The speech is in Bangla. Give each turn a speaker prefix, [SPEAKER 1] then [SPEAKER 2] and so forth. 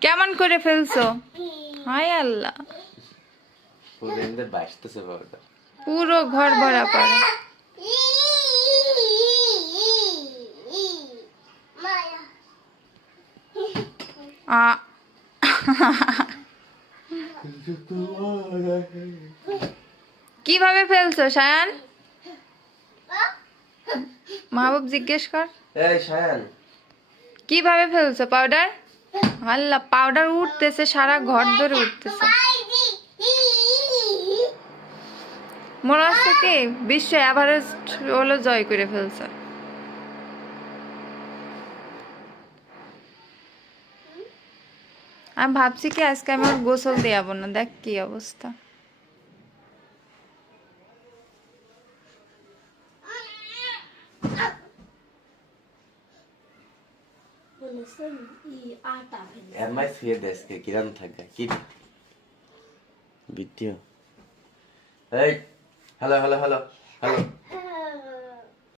[SPEAKER 1] কেমন করে ফেলছো? হায় আল্লাহ। পুরো ঘর ভরা আ। কীভাবে ফেলছো সায়ান? মাহবুব জিজ্ঞেস কর।
[SPEAKER 2] এই শায়ান
[SPEAKER 1] কীভাবে ফেলছো পাউডার? আল্লাহ, পাউডার উঠতেছে, সারা ঘর ধরে উঠতেছে। মনে হচ্ছে কি, বিশ্ব এভারেস্ট হলো জয় করে ফেলছে। আমি ভাবছি কি, আজকে আমি গোসল দেয়াবো না, দেখ কি অবস্থা।
[SPEAKER 2] মাই শুয়ে দেশকে কিরাম থাকে কি ভিডিও এই হ্যালো হ্যালো হ্যালো হ্যালো